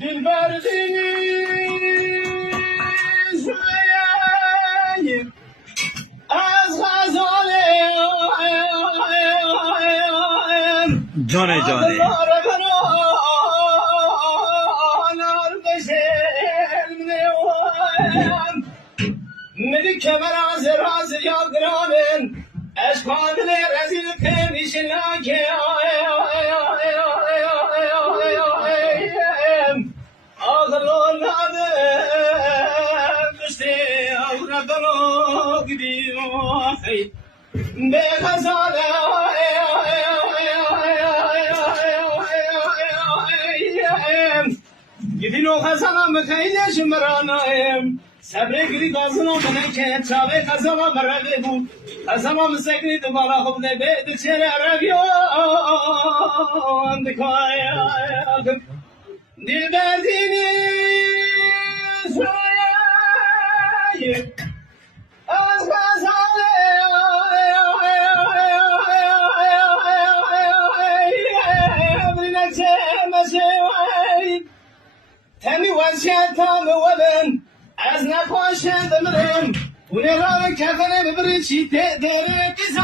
دلبردی زویایی از غزالم جانه جانه مدی کمر از راز یادرانن اشکال رزیل کمیش لاکه آغلون ندم دشتی آغردنو گدیم به غزاله گدینو غزالم بخیلش مرانایم صبر گری گازنو بنای که چاوه غزالا مرده بود غزالا مسکری دوباره خوب نبید چهره عربیان دکایم دل دردینی سویایی از غزاله برینکه مشوی تمی وزشت تام ولن از نپاشند مرم اونه را کفنه ببری چی تدره کزا